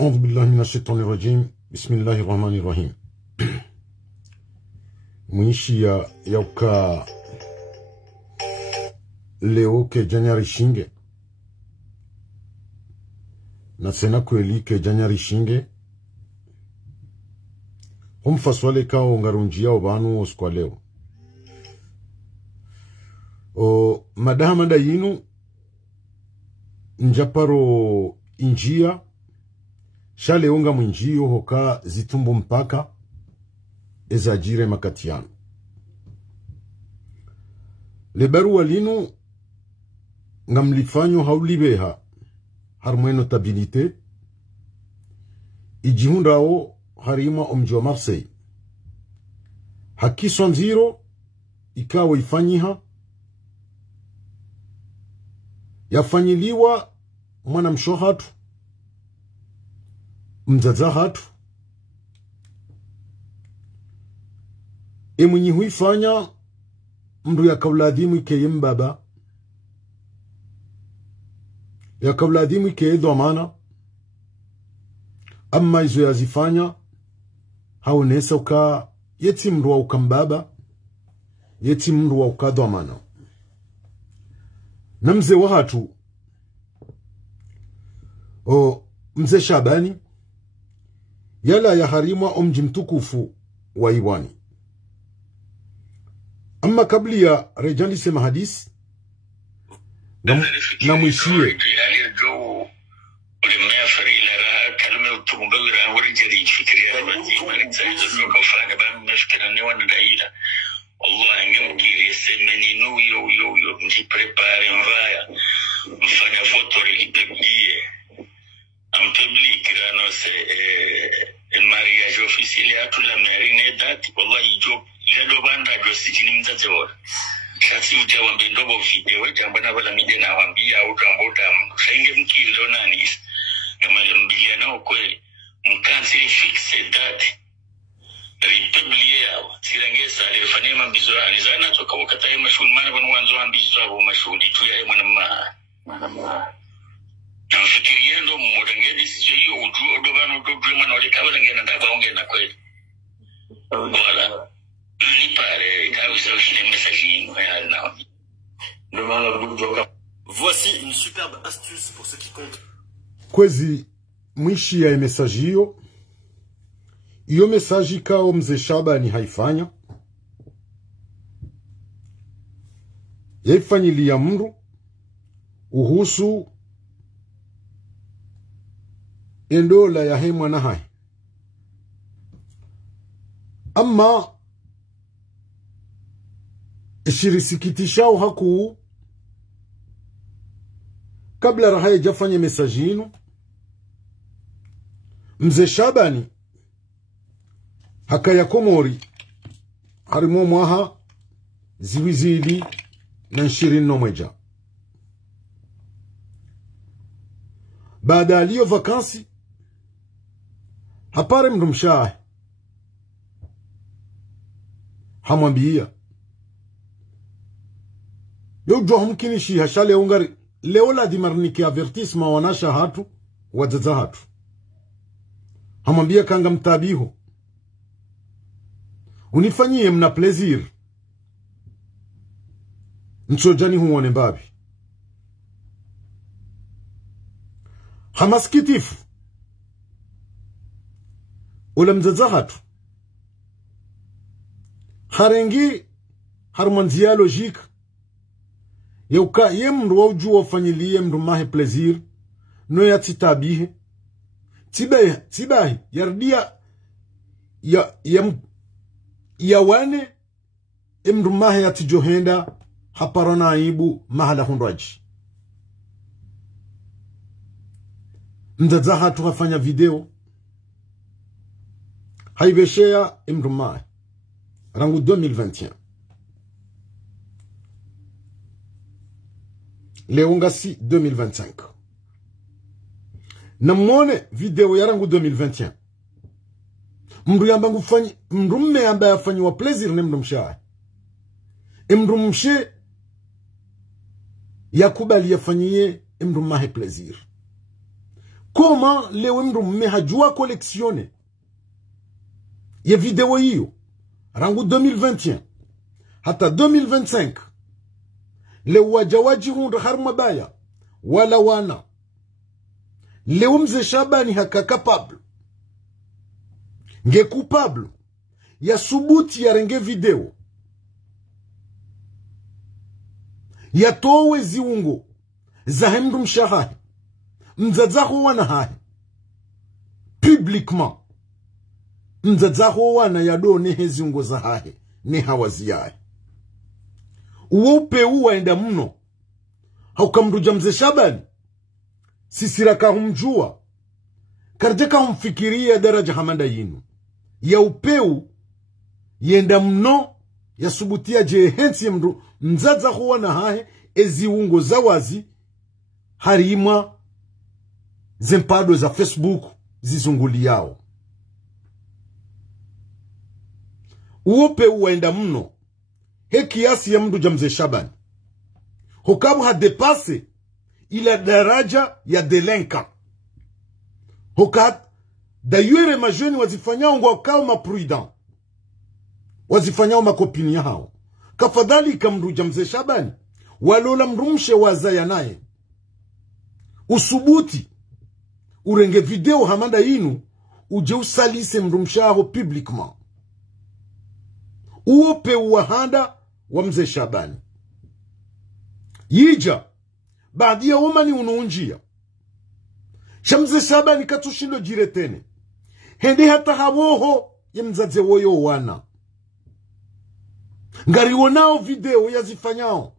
أعوذ بالله من الشيطان الرجيم. بسم الله الرحمن الرحيم. Mwishi yauka leo ke January shinge na sena kweli ke January shinge umfaswale kao ngarunjia obanu oskwa leo o madaha yinu njaparo injia shale unga mwinjio hoka zitumbu mpaka ezajire makatiano leberu walinu ngamlifanyo haulibeha harmweno tabilite ijihundao harima omji wa Marseille hakiso nziro ikawa ifanyiha yafanyiliwa mwana mshohatu mzaza hatu mwenye huifanya mdu ya kauladhimu ikeye mbaba ya kauladhimu ikeye dhamana ama izo yazifanya haonesa uka yeti mdu wa ukambaba yeti mdu wa ukadhamana na mze wa hatu mze Shabani yala ya harimwa omji mtukufu wa Iwani. Amma kabli ya rejandi sema hadisi na mwishie en public là c'est un mariage officiel à tout la marine date wallahi jo lelo banda jo sitini mzazi wao kasi utawaambia ndogo video jambo na wala mide na waambia au jambo msenge mkilo nani kama mbia nao kweli mkansi fixe date republier sirangesa alifanya mambizurani zana toka wakati ya mashuli mara bwana wanzo ambizo au mashuli tu ya mwana Nafikiriendo mwodangedi sisi hiyo udobano udobano na wale kabla ngena ndaba ongena kweli. Voilà. Ni pare kauza ushile message na. Voici une superbe astuce pour ceux qui comptent. Kwezi mwishi ya message hiyo message kao mze Shabani haifanya yaifanyilia mru uhusu endola ya hemwa na hai ama ishirisikitisha haku kabla rahaye jafanya mesajinu mze Shabani haka ya Komori harimo mwaha ziwizili na 21 baada aliyo vakansi hapare mdu mshahe hamwambia yojua humkinishi hashale ungari leo ladimarniki avertisma wanasha hatu wazaza hatu hamwambia kanga mtabiho unifanyie mna plezir nchojani huone mbabi hamaskitifu ula mzaza hatu harengi harmanzia logik yauka yemru wauju wafanyilie mru mahe plezir no ya titabihe tibahi yardia ya wane mru mahe ya tijohenda haparona aibu mahala hundraji mzaza hatu hafanya video haiveshea imrumae rangu 2021 leongasi 2025 na mwone video ya rangu 2021 mru yamba ngufanyi mrumme yamba yafanyi wa plezir ne mru mshae mru mshe yakubali yafanyie mru mahe plezir Comment lewe mru mmehajua collectionne ye video hiyo rangu 2021 hata 2025 le wajawaji hundu harma baya wala wana leo mzee Shabani haka capable nge coupable ya subuti ya renge video ya towe ziungo za hemdu mshahahi mzadzaho wana hai publiquement mzadzaho wana ya do ne heziungo za hai ne hawazi yae uope uwaenda mno haukamruja mzee Shabani sisiraka humjua karjeka humfikiria daraja hamanda yinu ya upeu yenda mno ya subutia jehensi ya mru mzaza huwa na hae eziungo za wazi harima zempado za Facebook zizunguli yao upeu waenda mno he kiasi ya mdu jamze Shabani hokabu hadepase ila daraja ya delenka hokat dayuere majoni wazifanyao ngwa kao maprudent wazifanyao makopini ya hao kafadhali ikamruja mzee Shabani walola mrumshe wazaya naye usubuti urenge video hamanda inu uje usalise mrumshaho publiquement uope uwahanda wa mzee Shabani yija baadhi ya umani unuunjia shamze Shabani katushindo jiretene hende hata hawoho ya mzaze woyo wana ngari wonao video ya zifanyao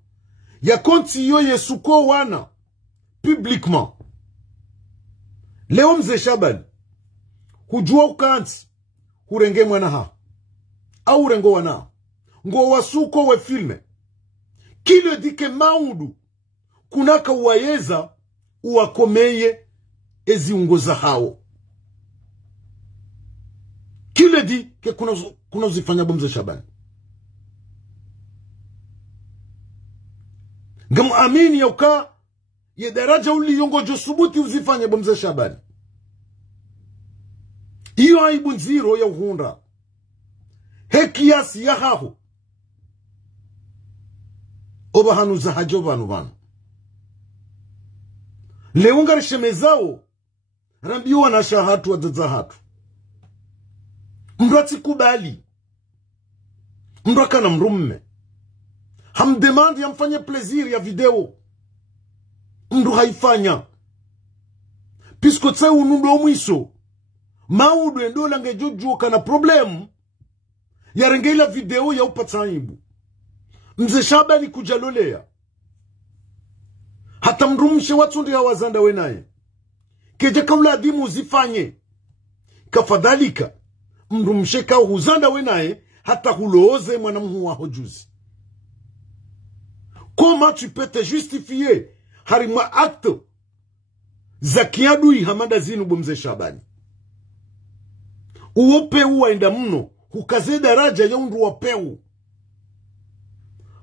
ya konti yo yesuko wana publiquement leo mzee Shabani hujua ukanti hurenge mwana ha au rengo wana ngo wasuko we filme kile dike maudu kunaka uwayeza uwakomeye eziungo za hao kile di ke kuna uzifanya bomze Shabani ngamu amini ya uka ye daraja uli yongo josubuti uzifanya bomze Shabani iyo aibu nziro ya uhunda he kiasi ya haho oba hanu za hajo vanu leo ngari shemezao rambiyo wana shahatu wadza hatu mrati kubali mraka na mrumme hamdemandi ya mfanye plaisir ya video mru haifanya pisko tse unundo mwiso maudu endo lange jojo kana problem ya rengela video ya upataibu mzee Shabani kujalolea hata mrumshe watu ndio wazanda wenaye keje kaula adimu zifanye kafadhalika mrumshe ka huzanda wenaye hata huloze mwanamuhu wa hojuzi. Comment tu peux te justifier harima acte zakiadui hamada zinu bomze Shabani uope uwaenda mno hukaze daraja ya undu wa peu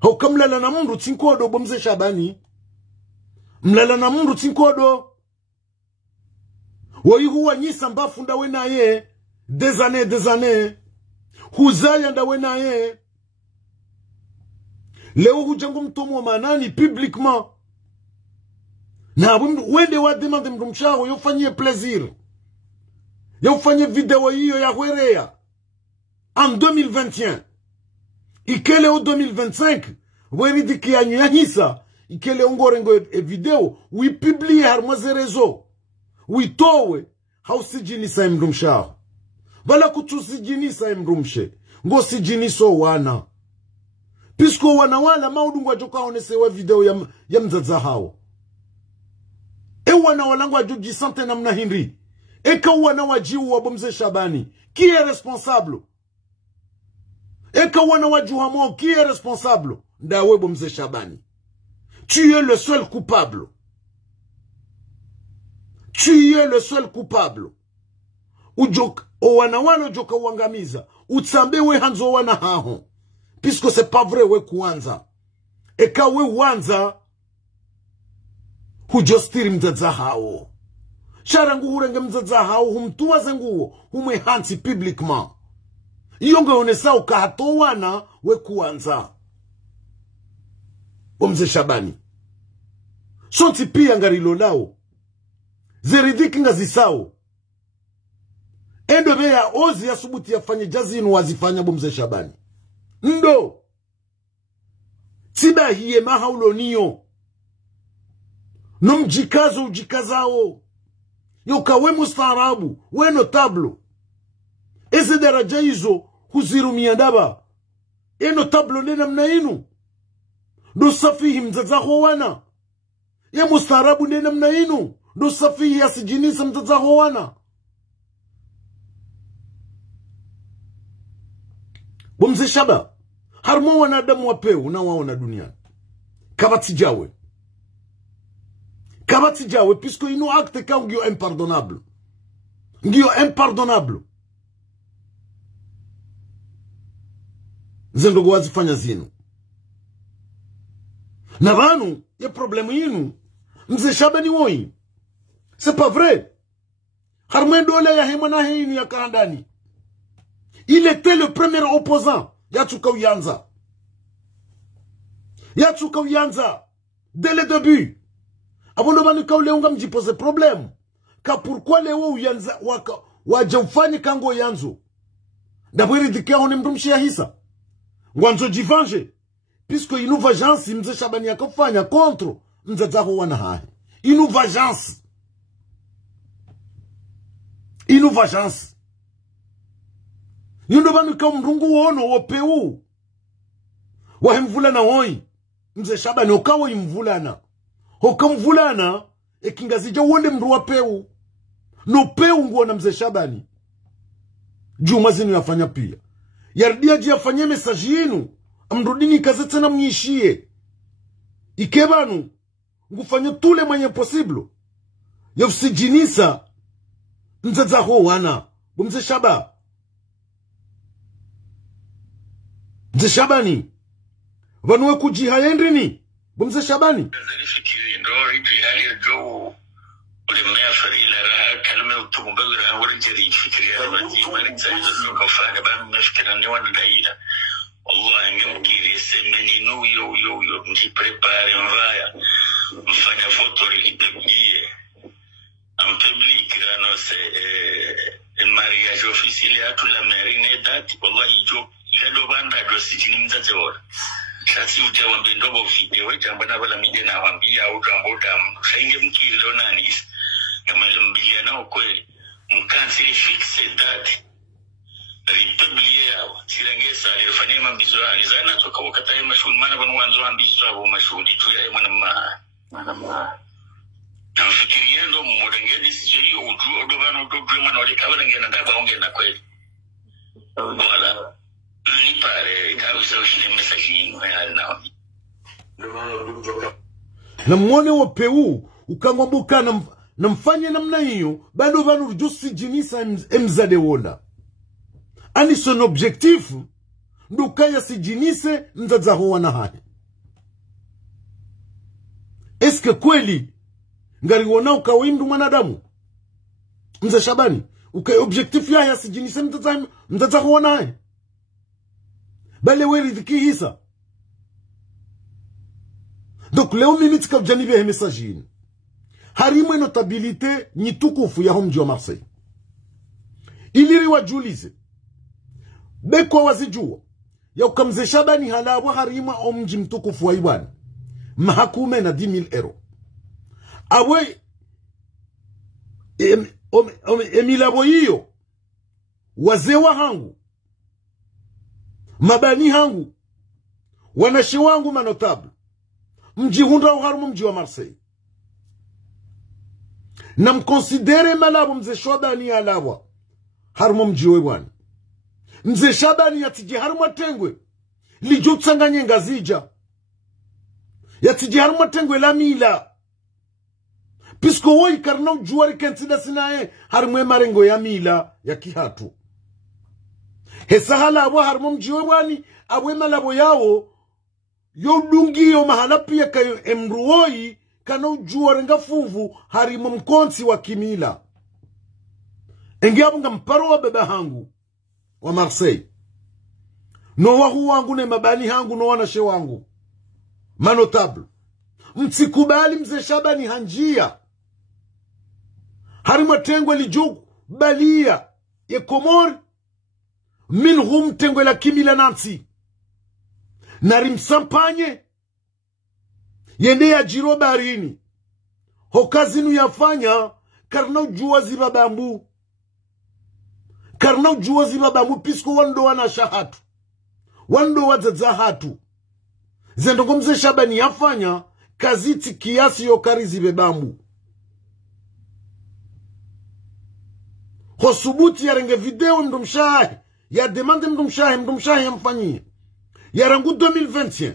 haukamlala na mndu tinkodo bomze Shabani mlala na mndu tinkodo wayi huwa nyisa mbafu ndawe na ye des années huzaya ndawe na ye leo hujangu mtomu wa manani publiquement na wende wa demande mrumshaho yofanyie plaisir yofanyie video hiyo ya hwerea en 2021 ikele o 2025 weri ki anyanyisa ikele ongorengo video wi publie harmaze rezo wi towe hausijinisa mrumshaho bala kutusijinisa mrumshe ngo sijiniso wana pisko wana wala maudungu wajoka onesewa video ya mzaza hao wana walangu ajuji sante na mna Henry eka wana wajiu wa bomze Shabani qui est responsable eka wana wajuha mo qui est responsable ndawe bomze Shabani tu es le seul coupable ujok o wana wano joka uangamiza utsambe we hanzo wana haho puisque c'est pas vrai we kuanza eka we wanza hujostiri mzaza hao sharangu hurenge mzaza hao humtua zenguo humwe hansi publiquement iyonge onesa ukahatowana we kuanza Mzee Shabani sonti pia ngarilo lao zeridhiki ngazisao endo bea ozi ya subuti ya fanye jazinu wazifanya Mzee Shabani ndo tiba hiye mahaulo niyo numjikazo ujikazao yoka we mustaarabu we notablo eze daraja hizo huziru miandaba eno tablo nena mna inu do safihi mzazaho wana ya mustaarabu nena mna inu do safihi ya sijinisa mzazaho wana Mzee Shaba harmo wanadamu wapeu na waona duniani kabati jawe puisque inu acte ka ngio impardonnable zendogo wazifanya zinu na vanu ya problemu yinu Mzee Shaba ni woi c'est pas vrai harmo ndole ya hema na hinu ya karandani. Il était le premier opposant. Yatsuka Uyanza. Dès le début. Avant de manu ka leunga mji pose problème. Ka pourquoi leo Uyanza waje ufanye kango yanzo. Dabwiri dikia on mrumshia hisa. Ngwanzo jivange. Puisque inuvagence Mzee Shabani yakafanya contre mzazaho wana hai. Inuvagence. Yundo banu ka mrungu wono wopeu wahimvulana hoi Mzee Shabani okawo imvulana hokamvulana ekingazija wonde mru wapeu no peu nguona Mzee Shabani juma zinu yafanya pia yardia ji afanye message yenu amrudini kazete na mnyishie ikebanu ngufanye tule mwenye possible yofsijinisa mzazaho wana Mzee Shaba Mzee Shabani vanuwe kujiha yendrini Mzee Shabani fikiri ndo ritu hali ya jowo ulimea farila raha kalme utumubagura warijari fikiri ya waji malikza yuzo kafanya bami mefikira ni wani daila Allah ngemgiri semeni no yo mji prepare mvaya mfanya foto lipibliye en public ano se el mariage officiel ya tula marine date wallahi jo Jado banda josijini mzaze wora. Shasi ujawa mbendobo video jamba na wala midena wambia au jambo damu. Shainge mkiri lo nanis. Ngamele mbilia na ukweli. Mkansili fixe date. Ripeblie yawa. Sirangesa alifanya mambizoa. Nizana toka wakata ya mashuni. Mana wanu wanzo ambizoa wa mashuni. Tuya ya manama. Na mfikiriendo mwodengedi sijui ujua. Odovano udogwe mana wale kawa ngena ndaba onge na kweli. Wala. Na mwone wopeu ukangwambuka na mfanye namna hiyo bado vanu rujusi jinisa mzade wona ani son objectif ndukaya si jinise mzazaho wana hane eske kweli ngari wona ukawindu mwanadamu Mzee Shabani ukaya objectif ya si jinise mzazaho wana hane bale weri dhiki hisa. Donc leo mimi tika janibia message yini. Harimwe notabilite nyitukufu ya mji wa Marseille. Iliri wajulize. Beko wazijua. Ya ukamze Shabani halawa harimwa mji mtukufu wa Iwan. Mahakume na 10,000 euro. Awe emilabo hiyo. Wazewa hangu. Mabani hangu wanashi wangu manotable mji hunda uharumu mji wa Marseille na mkonsidere malabu Mzee Shabani alawa harumu mji we bwana Mzee Shabani yatiji harumu atengwe lijutsanganye ngazija yatiji harumu atengwe la mila pisko woi karna ujuari kentida sinae harumu marengo ya mila ya kihatu Hesahala abo harmo mjiwe wani abwe malabo yao yo dungi yo mahala pia kayo emruoi kana ujua renga fuvu harimo mkonsi wa kimila. Engiabu nga mparo wa beba hangu wa Marseille. No wahu wangu ne mabani hangu no wanashe wangu. Manotable. Mtsikubali mzee Shabani hanjia. Harima tengwe lijugu balia ye Komori. Minhum tengwe la kimila nansi. Narimsampanye. Yende ya jiro barini. Hokazinu yafanya karna ujua ziba bambu. Karna ujua ziba bambu pisko wando wana shahatu. Wando wazaza hatu. Zendongo mzee Shabani yafanya kaziti kiasi yokari zibe bambu. Hosubuti ya renge video mdomshahi. Ya demande mdomshahi ya mfanyi. Ya rangu 2021.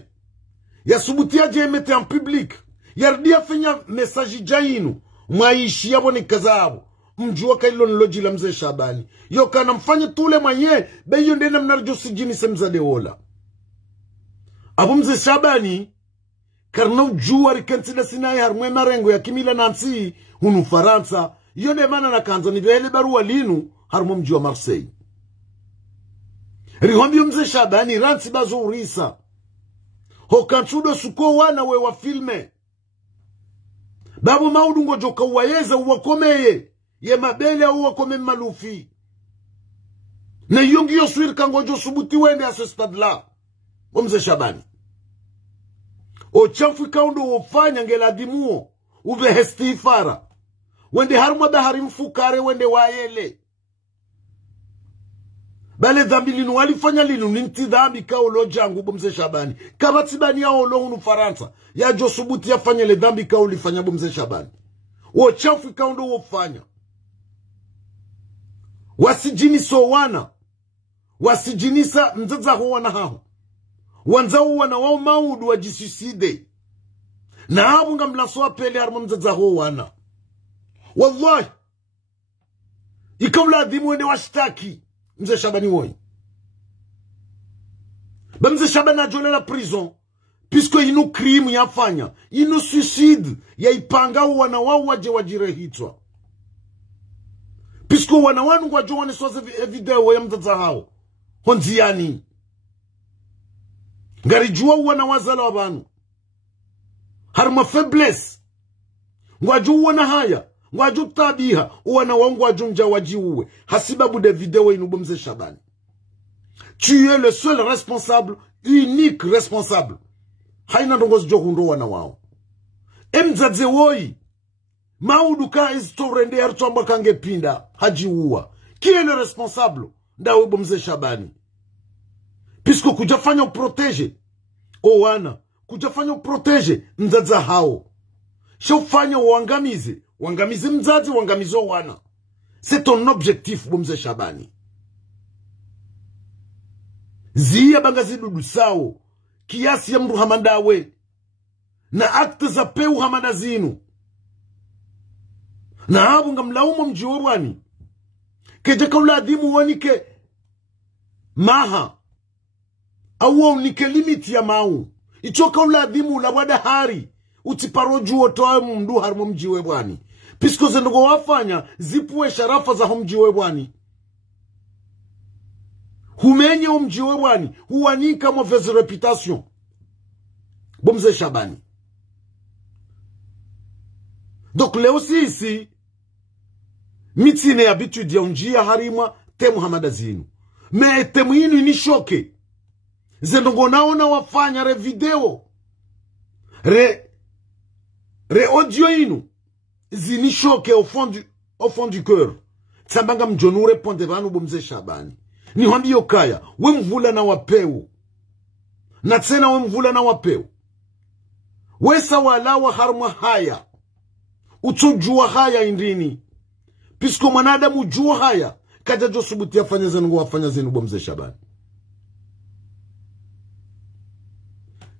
Ya subuti ya je mette en public. Ya rdia fenya mesaji jainu. Maishi ya wone kazabo. Mjua kailo niloji la mzee Shabani. Yo kana mfanya tule manye. Beyo ndena mnarjo sijini semzade wola. Abu mzee Shabani. Karna ujua rikantila sinai harmwe marengo ya kimila nansi. Hunu Faransa. Yone mana na kanza ni vele barua linu. Harmo mjua Marseille. Rihombi mzee Shabani ransi bazo urisa. Hokanchudo suko wana we wa filme. Babu maudu ngojoka uwayeza uwakomeye. Ye mabele uwakome malufi. Na yungi yoswirika ngojo subuti wende ase stadla. Mzee Shabani. O chafu kaundo ufanya ngela dimuo. Uve hesti ifara. Wende haruma bahari mfukare wende waele. Bale dhambi linu walifanya linu ninti dhambi ka olo jangu mzee Shabani. Kabatibani ya olo hunu Faransa. Ya jo subuti ya fanya le dhambi ka ulifanya mzee Shabani. O chafu kaundo ufanya. Wasijini so wana. Wasijinisa mzaza huwa na hahu. Wanzao wana wao maudu wa jisuicide. Na habu nga mlasoa pele harma mzaza huwa wana. Wallahi. Ikamla adhimu wende washtaki. Mzee Shabani woi. Ba mzee Shabani ajole la prison. Pisko inu krimu ya fanya. Inu suicide. Ya ipanga wana wao waje wajire hitwa. Pisko wana wanu wajo wane soze video ya mzaza hao. Honziani. Ngarijua wana wazala wabanu. Harma faiblesse. Ngwaju wana haya. Ngwaju tabiha. Wana wangu wajunja waji uwe. Hasibabu de video inubu mzee Shabani. Tu es le seul responsable. Unique responsable. Haina ndongozi johundo wana wao. Mzaze woi. Maudu ka istorende ya rtuamba kange pinda. Haji uwa. Qui est le responsable? Ndawe mzee Shabani. Pisko kujafanya uprotege. Owana. Kujafanya uprotege. Mzaza hao. Shofanya uangamize. Wangamize mzazi, wangamize wana. C'est ton objectif, mzee Shabani. Zia bangazi dudu sao. Kiasi ya mru hamandawe. Na akte za peu hamadazinu. Na habu nga mlaumu mjiwa wani. Keja kaula adhimu wanike. Maha. Awa unike limiti ya mau. Icho kaula adhimu la wada hari. Utiparo juo toa mndu harmo mjiwe wani. Pisko zendogo wafanya. Zipuwe sharafa za mjiwe wani. Humenye mjiwe wani. Huwanika mauvaise reputation. Mzee Shabani. Donc leo sisi. Mitine habitude ya unjia harima. Temu hamadazinu. Me temu inu ini shoke. Zendogo naona wafanya re video. Re audio inu. Zini shoke au fond du cœur. Tsambanga mjonu reponde vanu mzee Shabani. Ni hambi yokaya. We mvula na wapeu. Na tsena we mvula na wapeu. We sawalawa harma haya. Utujua haya indini. Pisko manadamu jua haya. Kaja jo subuti ya fanya zenu wafanya zenu mzee Shabani.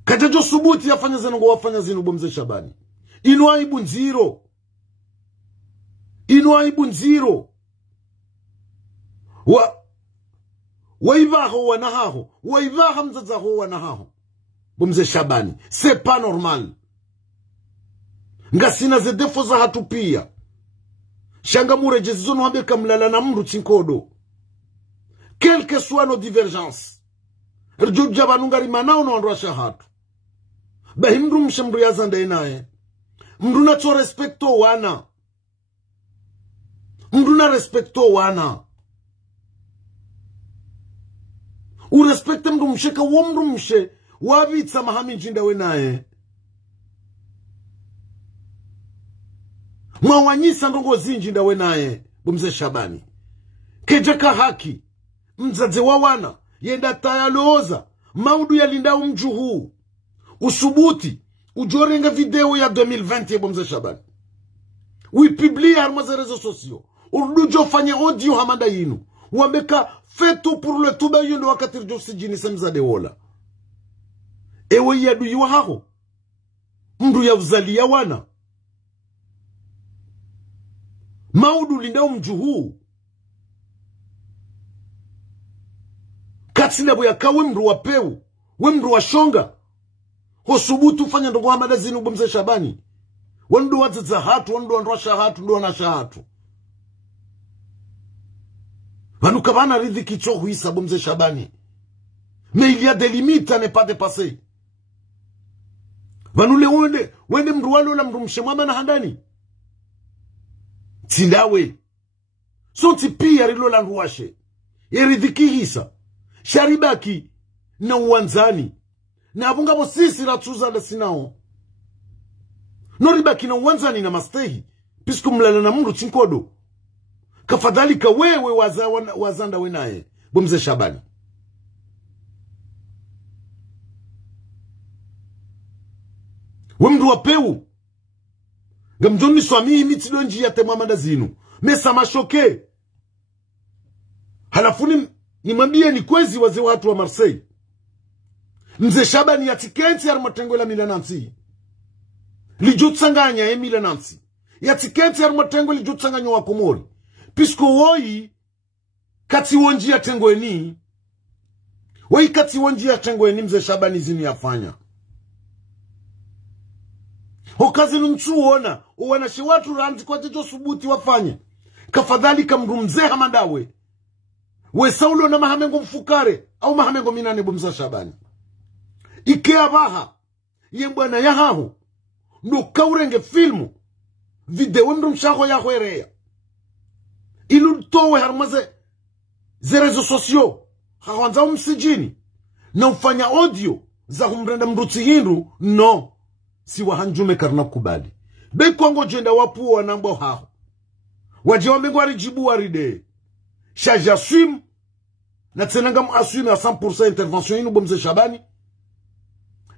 Kaja jo subuti ya fanya zenu wafanya zenu mzee Shabani. Inu aibu nziro. Inu aibu nziro. Waivaho wanahaho. Waivaha mzazaho wanahaho. Mzee Shabani. C'est pas normal. Ngasina ze defo za hatu pia. Shanga murejezi zono hambe kamlala na mru tsinkodo. Quelle que soit nos divergences. Rjub jabanungari manao na wanrasha hatu. Bahi mru mshamru yazanda inae. Mru na to respecto wana. Mru na respecto wana. U respecte mru msheka wo mru mshe. Wabitsa mahami njinda wenae. Mwawanyisa ndongo zinjinda wenae. Bumze Shabani. Kejaka haki. Mzaze wa wana. Yenda taya looza. Maudu ya linda umjuhu. Usubuti. Ujorenga video ya 2020 Bumze Shabani. Uipiblia harmaze rezo sosio. Urdujo fanye audio hamanda yinu. Wambeka fetu pour le tuba yundu wakatir jo sijini semzade wola. Ewe yadu yuwa haho. Mdu ya uzali ya wana. Maudu linda umjuhu. Katsina buya ka wemru wa peu. Wemru wa shonga. Hosubutu fanya ndogo hamada zinu Bumze Shabani. Wandu wazaza hatu. Wandu wanrasha hatu. Wandu wanasha hatu. Vanuka vana ridhi kichohu isa Bumze Shabani. Mais il y a des limites à ne pas dépasser. Vanule wende mruwalo la mrumshemama na handani. Tindawe. Sonti pia rilo la nruwashe. Yeridhiki hisa. Sharibaki. Na uwanzani. Na abungabo sisi ratuza la sinao. Noribaki na uwanzani na mastehi. Pisku mlala na mru chinkodo. Kafadhalika wewe wazanda wenae. Bumze Shabani. Wemdu wa peu. Gamjoni swami mitido njia temamada zinu. Mesa mashoke. Halafuni nimambie ni kwezi waze watu wa Marseille. Mze Shabani ya tikenti ya matengo la Milanansi. Lijutsanganya Milanansi. Ya tikenti ya matengo lijutsanganya wa Komori. Pisko woi kati wonji ya tengo eni. Woi kati wonji ya tengo eni Mze Shabani zini yafanya. Hokazi nunchuona. Uwanashi watu ranzi kwa tejo subuti wafanye. Kafadhali kamrumze hamandawe. We saulo na mahamengo mfukare. Au mahamengo minane Bumze Shabani. Ikea baha. Yembwana ya hahu. No kaurenge filmu. Video mrumshaho ya huerea. Ilu towe harmaze. Zerezo sosio. Hawanza umsijini. Na ufanya audio. Za humrenda mruti hindu. No. Si wahanjume karna kubali. Bekwango jenda wapu wanambo hao. Wajiwamengo warijibu waride. Shaja swim. Na tsenanga assume à 100% intervention inu Bumze Shabani.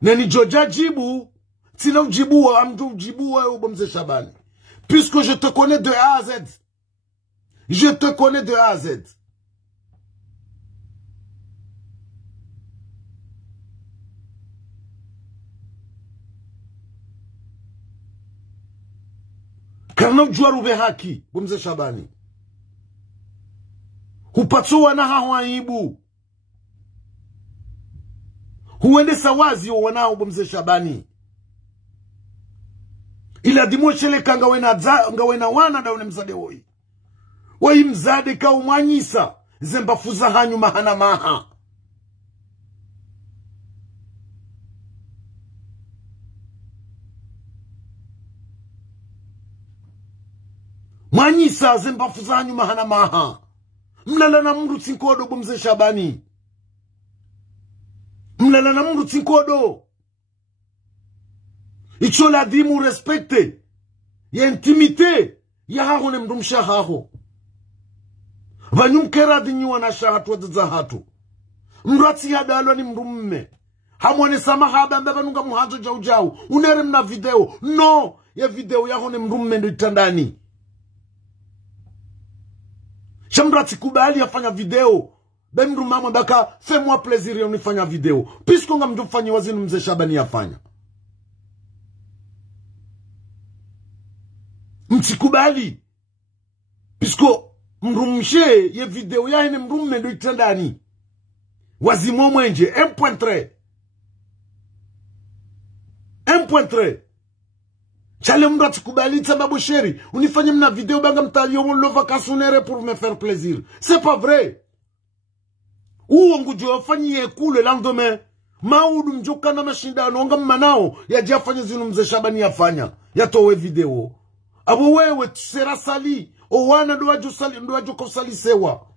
Nani joja jibu. Tina ujibu wa amdu ujibu wa Bumze Shabani. Puisque je te connais de A à Z. Je te connais de A à Z. Karna juaru be haki Bumze Shabani. Hupatsuwa na hawa ibu. Huende sawazi wa wanao Bumze Shabani. Ila dimoshele kanga wena wana da unemzade hoi. Wai mzade ka umanyisa. Zembafuza hanyu mahana maha. Manyisa zembafuza hanyu mahana maha. Mlala na mru tinkodo Bumze Shabani. Mlala na mru tinkodo. Icho la dimu respecte. Ya intimite. Ya haho ne mrumsha haho. Vanyumkera dinyu na shahatu wa dzahatu. Mrati hadalwa ni mrumme. Hamwane samahaba mbeba nunga muhazo jau jau. Unere mna video. No. Ya video ya hone mrumme ndo itandani. Shamrati kubali afanya video. Bemru mama baka fais-moi plaisir ya unifanya video. Pisko nga mjufanya wazinu Mze Shabani afanya. Mtikubali. Pisko mrumshe ye video ya hene mrumme ndo itandani. Wazimo mwenje 1.3. Chale mra tukubali sababu sheri. Unifanye mna video banga mtalio mlo vacationnaire pour me faire plaisir. C'est pas vrai. Uo ngujo afanyie kule lendemain. Maudu mjoka na mashindano onga mmanao ya jafanya zinu mzee Shabani yafanya. Yatowe video. Abo wewe tusera sali. Owana ndo kusali sewa.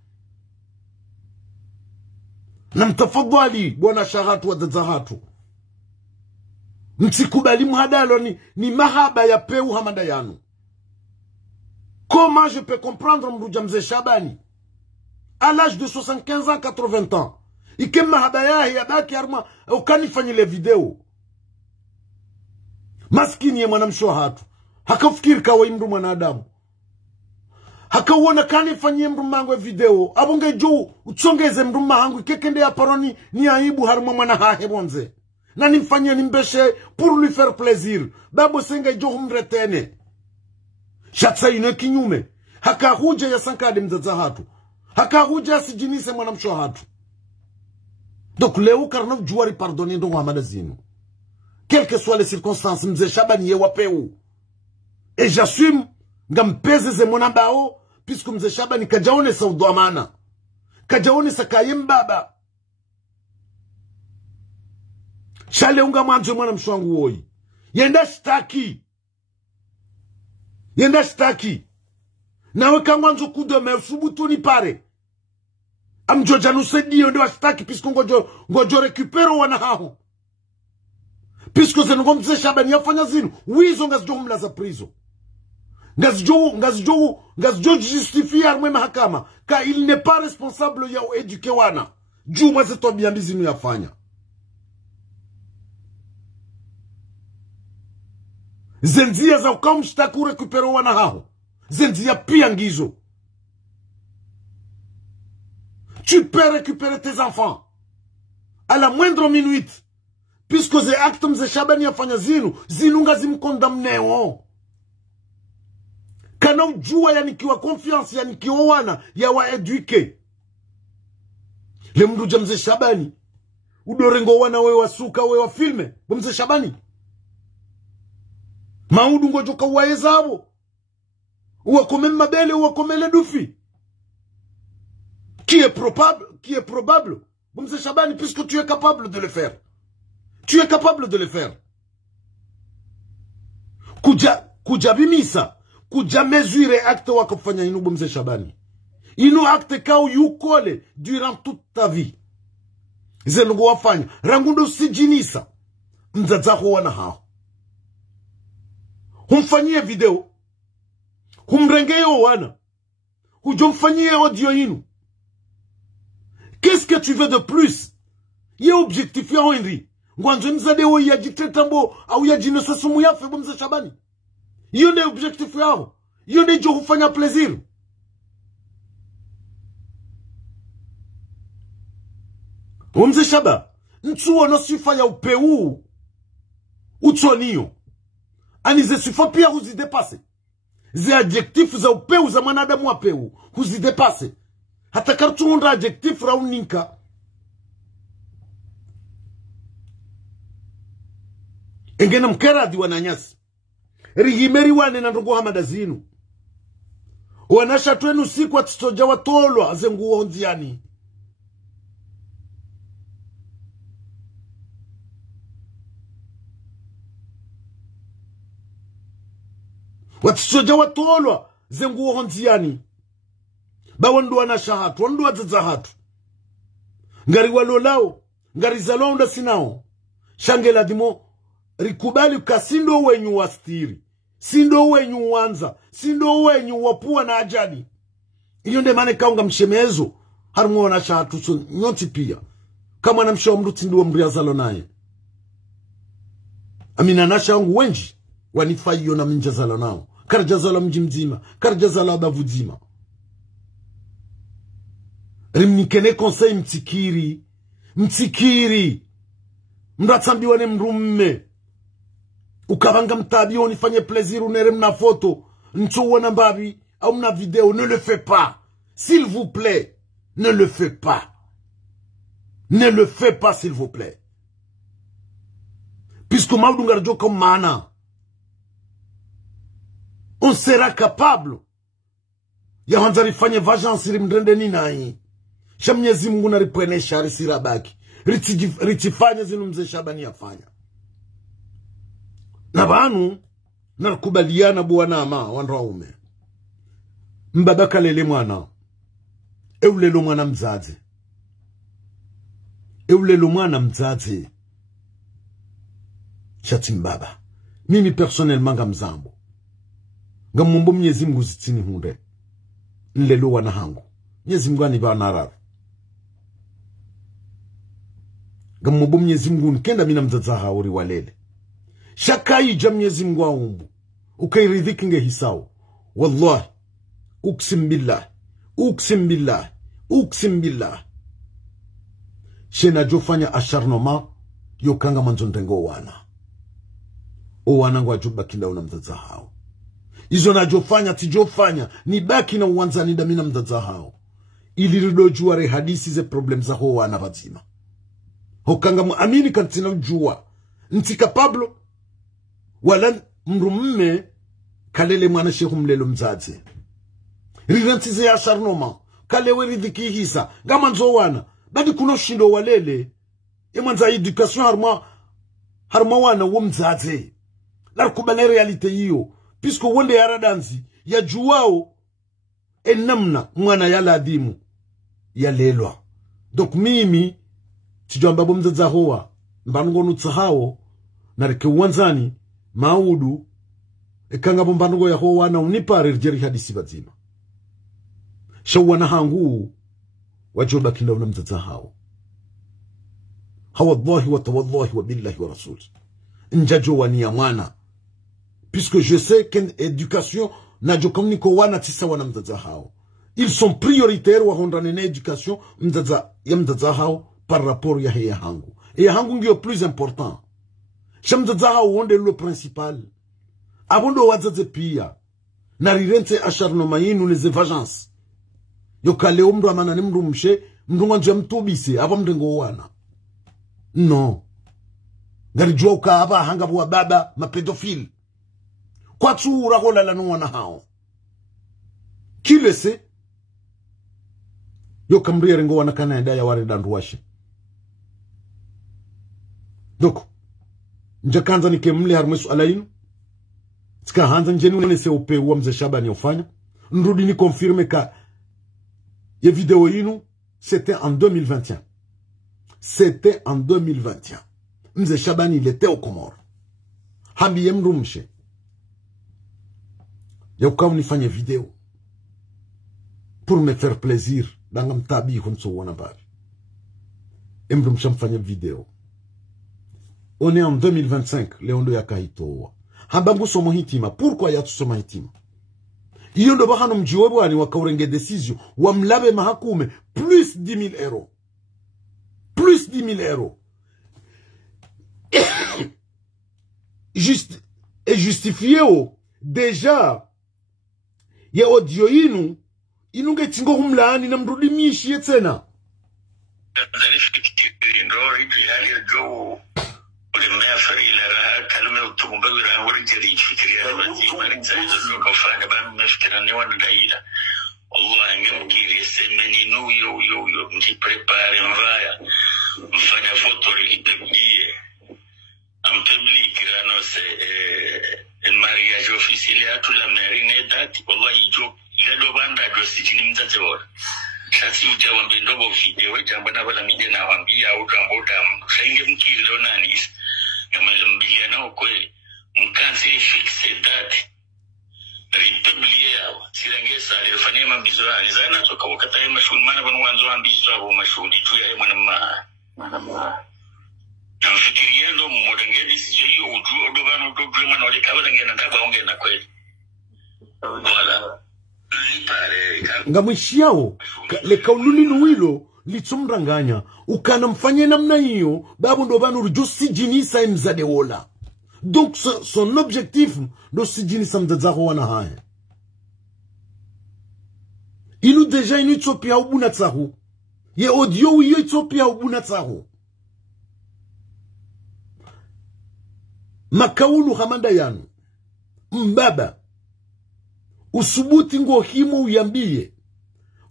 Na mtafadhali bwana Shahatu wa Zahatu. Msikubali mhadalo ni mahaba ya peu hamada yanu. Comment je peux comprendre mruja mzee Shabani à l'âge de 75 ans, 80 ans. Ike mahaba yahe ya baki arma ukanifanyi le video. Maskini ya mwanamsho hatu. Hakafikiri kawa imru mwanadamu. Hakauona kanifanyie mru mangu video. Abunge juu utsongeze mru mangu kekende ya paroni ni aibu harma mwana hahe bonze. Na nimfanyie nimbeshe pour lui faire plaisir. Babo senga jo humretene. Shatsa ine kinyume. Haka huja ya sankade mzaza hatu. Haka huja ya sijinise mwanamsho hatu. Donc leo karnov juari pardonner ndo Hamada Zinu. Quelles que soient les circonstances, mzee Shabani ye wapeu. Et j'assume ngampeze ze mwanambao puisque mzee Shabani kajaone sa udhamana. Kajaone sa kayem baba. Shale unga mwanzo mwana mshwangu woi. Yenda shtaki. Yenda shtaki. Nawe kangwanzo kudome usubutu ni pare. Amjoja nusedio ndio shtaki puisque ngojo recupero wana hao. Puisque ze ngo mzee Shabani yafanya zinu. Wizo ngazjo mlaza prizo. Ngazjo justifier mwe mahakama. Ka il n'est pas responsable ya eduke wana. Juu mweze tobiambi zinu yafanya. Zenzia za ukamshtaku recupero wana hao. Zenzia pia ngizo. Tu peux récupérer tes enfants. À la moindre minute. Puisque ces actes mzee Shabani yafanya zinu. Zinu ngazim condamneo. Kana ujua ya nikiwa confiance ya nikiwa wana ya wa eduke. Le mduja mzee Shabani. Udorengo wana wewa suka wewa filme. Mzee Shabani. Maudu ngojoka uwaezabo. Uwakome mabele uwakomele dufi. Qui est probable. Mzee Shabani, puisque tu es capable de le faire. Tu es capable de le faire. Kuja bimisa. Kuja mesure acte wakofanya inu mzee Shabani. Inu acte kao yukole durant toute ta vie. Zenungu wafanya. Rangundo sijinisa. Mzazaho wana hao. Humfanyie video. Humrengeye wana. Hujomfanyie audio inu. Qu'est-ce que tu veux de plus? Ye objectif ya Henry. Ngwanzo nzade wo ya jitetambo au ya jinesa sumu ya febo mzee Shabani. Yonde objectif yao. Yonde jo hufanya plaisir. Mzee Shaba. Ntuo no sifa ya upeu. Utsoniyo. Anize sifa pia huzidepase. Ze adjectif za upeu za mwanadamu wapeu. Huzidepase. Hata kartuunda adjectif rauninka. Engena mkera diwa na nyasi. Rigimeri wane na ndugu Hamada Zinu. Wanasha twenu siku atistoja watolwa azengu onziani. Watistoja watolwa zengu onziani. Bawandu wanasha hatu, wandu wazaza hatu. Ngari walolao, ngari zalonda sinao. Shangela dimo, rikubali kasindo wenyu wastiri. Sindo wenyu wanza. Sindo wenyu wapua na ajadi. Iyo nde mane kaunga mshemezo. Harumu wanasha hatu so nyoti pia. Kama na msha mruti ndu wa mbria zalo naye. Amina nasha wangu wenji. Wanifa iyo na minja zalo nao. Karja zalo mji mzima. Karja zalo abavu zima. Rimnikene conseil mtikiri. Mtikiri. Mratsambiwane mrumme. Ukavanga mtabio nifanye plaisir unere mna photo. Nchuwa na mbabi. Au mna video. Ne le fais pas. S'il vous plaît. Ne le fais pas. Ne le fais pas s'il vous plaît. Puisque maudungar jo comme mana. On sera capable ya wanza rifanye vajansi rimdrende ni nai. Shamnyezi Mungu na ripuenesha risirabaki. Ritifanya zinu mzee Shabani yafanya. Na banu narukubaliana buwana ama wanraume. Mbabaka lele mwana. Eulelo mwana mzazi. Eulelo mwana mzazi. Shati mbaba. Mimi personnellement nga mzambo. Nga mwombo Mwenyezi Mungu zitini hunde. Nlelo wana hangu. Mwenyezi Mungu aniba nararu. Nga mwombo Mwenyezi Mungu nkenda mina mzazaha uri walele. Shakai ja Mwenyezi Mungu wa umbu. Ukairidhiki nge hisao. Wallahi. Uksim billah. Uksim billah. Uksim billah. Shena jofanya asharnoma. Yokanga manzondengo wana. Owana ngwa juba kinda una mzaza hao. Izo na jofanya tijofanya. Ni baki na uwanzani damina mzaza hao. Ili ridojua re hadisi ze problem za ho wana vazima. Hokanga muamini kantina ujua. Ntika Pablo. Wala mrumme kalele mwana shehu mlelo mzazi. Rirantize ya sharnoma. Kalewe ridhiki hisa. Gama nzo wana. Badi kuno shindo walele. Emanza education harma wana wo mzazi. Larkubale realite hiyo. Pisko wende ya radanzi. Ya juwao. Enamna mwana yala adimu. Ya lelwa. Dok mimi. Tijua mbabu mzaza hoa. Mbanungo nutsahao. Nareke uwanzani. Maudu. Ekanga mbanungo ya hoa na unipare rijeri hadisi bazima. Shawana hangu. Wajoba kinda una mzaza hao. Hawallahi wa tawallahi wa billahi wa rasul. Njajo wani ya mwana. Puisque je sais qu'une éducation na jokamniko wana tisa wana mzaza hao. Ils sont prioritaires wa hondanene éducation mzaza hao par rapport ya hangu. Ya hangu ngiyo plus important. Shamzaza hao wonde le principal. Abondo wazaze pia. Narirente acharnoma yinu les evagences. Yokale umru amanane mru mshe. Mru wanzu ya mtubise. Aba mdengo wana. Non. Ngarijua ukaaba hangabu wa baba mapedofile. Kwa tu urahola lanu wana hao. Kile se. Yo kamria rengo wana Canada ya ware danduwashe. Doko. Njakanza nike mle harmesu alainu. Tika hanza njeni unese upe uwa mze Shabani ufanya. Nrudi ni confirme ka. Ye video inu. C'était en 2021. C'était en 2021. Mze Shabani il était au Comore. Hambi yemru mshe. Ya ukaw nifanye video. Pour me faire plaisir. Danga mtabi hunso wana bari. Emru msha mfanye video. On est en 2025. Leondo ya kahitowa. Hambangu somo hitima. Pourquoi ya tu somo hitima? Iyo ndo bahano mjiwebu wani wakaurenge decision. Wamlabe mahakume. Plus 10,000 euros. Plus 10,000 euros. Et justifié déjà. Ye audio inu. Inu ngetingo humlaani na mrudi mishi yetena. Allah ngemkiri semeni no yo mji prepare mvaya mfanya foto litabie amtablikira no se el mariage officiel ya tu la marine date wallahi jo lado banda do sijini mzazi wala sasa ujawambe ndogo video jambo na bala mije na wambia au kamboda sainge mkiri lo nani ngamalimbia na okwe mkansiri fixe date Republia yao sirangesa alifanyia mabizurani zana toka wakati ya mashuli mana bwana wanzo ambizo hapo mashuli tu ya mwana nafikiria ndo mmodengedi sijui ujua odovano problema na wale kabla ngena ndaba ongena kweli wala ngamwishiao le kaululi nuilo litumranganya ukana mfanye namna hiyo babu ndo banu rujusi jinisa mzade wola. Donc son objectif de Sidini Samdazaro wana haya. Ilu deja inu Ethiopia ubunatsahu. Ye audio uyo Ethiopia ubunatsahu. Makaulu hamanda yanu. Mbaba. usubuti ngo himo uyambie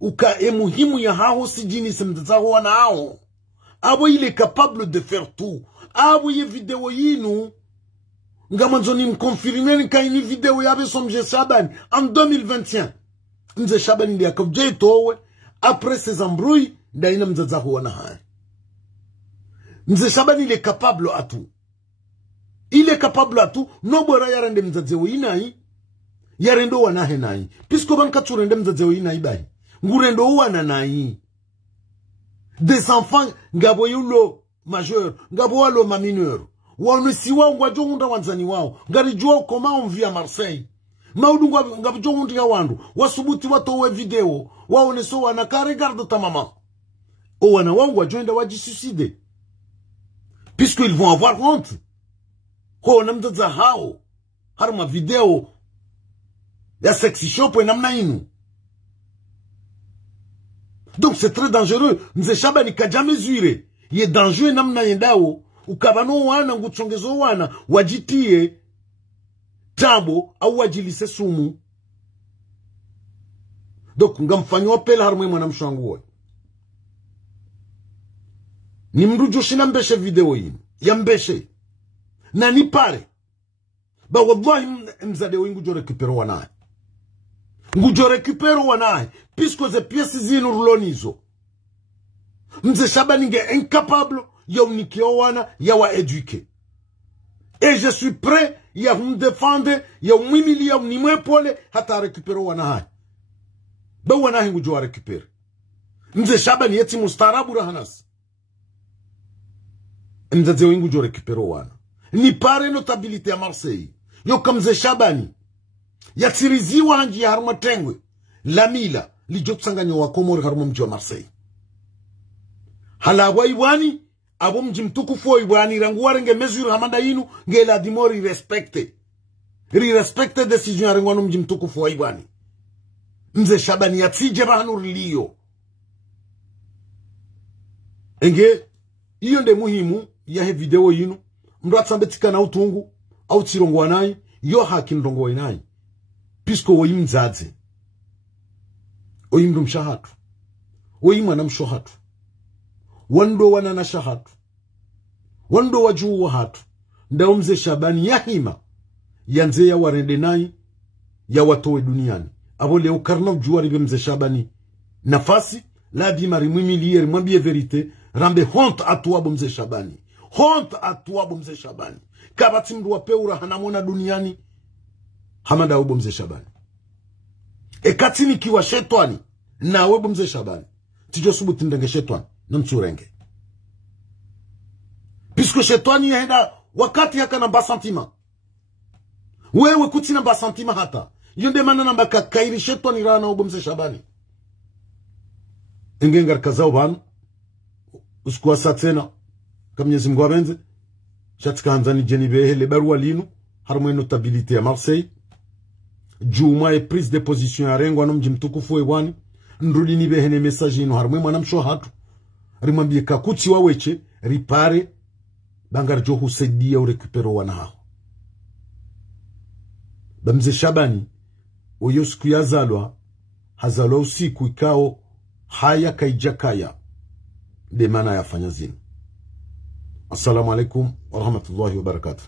uka muhimu ya hao sijini semtazaho wana hao abo il est capable de faire tout abo ye video yinu ngamanzo ni mkonfirmer ka ini video yabe somje Shabani en 2021 mze Shabani ndi akavje towe après ces embrouilles ndaina mzazaho wana hao mze Shabani il est capable à tout. Il est capable à tout. Nobora yarende mzazewo inai. Yarendo wanahe nai. Pisko banka turende mzazewo inai bai. Ngurendo wana nai. Des enfants ngabo yulo majeur. Ngabo walo ma mineur. Wane siwa ngwajo hunda wanzani wao. Ngari juo koma on vit à Marseille. Maudu ngabjo hundi ya wandu. Wasubuti watowe video. Waone so wanaka regarde ta maman. O wana wangu wajoenda wajisuicide. Puisqu'ils vont avoir honte. Ko namdaza hao. Harma video. Ya sexy shop we namna inu. Donc c'est très dangereux. Mze Shabani kaja mesuré. Ye dangereux namna yendao. Ukabano wana ngutsongezo wana. Wajitie. Tambo. Au wajilise sumu. Donc ngamfanyo pela harma mwana mshanguwe. Ni mrujo shina mbeshe video yinu. Ya mbeshe. Na ni pare. Ba wallahi mzade wengu jo recupero wanae. Ngujo recupero wanae. Puisque ze pièces zinu rulonizo. Mze Shabani nge incapable ya unikio wana ya wa éduquer. Et je suis prêt ya me défendre ya umimili ya unimwe pole hata recupero wanae. Ba wanae ngujo wa recupere. Mze Shabani yeti mustarabu rahanas. Mzaze wengu jo recupero wana. Ni pare notabilité à Marseille. Yo kamze Shabani. Yatiriziwa hanji ya haruma tengwe. Lamila. Li jotsanganyo wa komori haruma mji wa Marseille. Halagwa ibwani. Abo mji mtukufu ibwani. Ranguwa renge mesure hamanda inu. Nge la dimori respecte. Respecte decision rengwanu mji mtukufu ibwani. Mze Shabani yatsije bahanu liyo. Enge. Iyo nde muhimu. Yahe video yinu. Mdo atsambetika na utungu. Au tsirongo wanai. Yo haki ndongo wanai. Pisko woyi mzaze. Oyi mdu mshahatu. Oyi mwana mshohatu. Wando wana na shahatu. Wando wajuu wahatu. Ndao mze Shabani yahima. Yanze ya warende nai. Ya watowe duniani. Abo leo karna ujua ribe mze Shabani. Nafasi. La di marimwimi liye rimwambie verite. Rambe honte atuabo mze Shabani. Honte atuabo mze Shabani. Kabati mdu wapeura hanamona duniani. Hamada ubo mze Shabani. Ekatini kiwa shetwani. Na ubo mze Shabani. Tijo subuti ndenge shetwani. Namchurenge. Puisque shetwani yahenda wakati haka namba santima. Wewe kuti namba santima hata. Yonde mana namba kakairi shetwani rana ubo mze Shabani. Engengar kazao banu. Usikuwa satena. Kamnyezi Mungu abenze. Shatika hanzani jenibehe le barua linu. Harumwe notabilité ya Marseille. Juma e prise de position ya rengo mji mtukufu ebwani. Nrudi nibehe ne message inu harumwe mwana mshohatu. Rimambie kakuti waweche. Ripare. Bangar johu saidia urekupero wanahao. Bamze Shabani. Oyo siku ya zalwa. Hazalwa usiku ikao. Haya kaijakaya. De mana ya fanya zinu. Assalamu alaikum wa rahmatullahi wa barakatuh.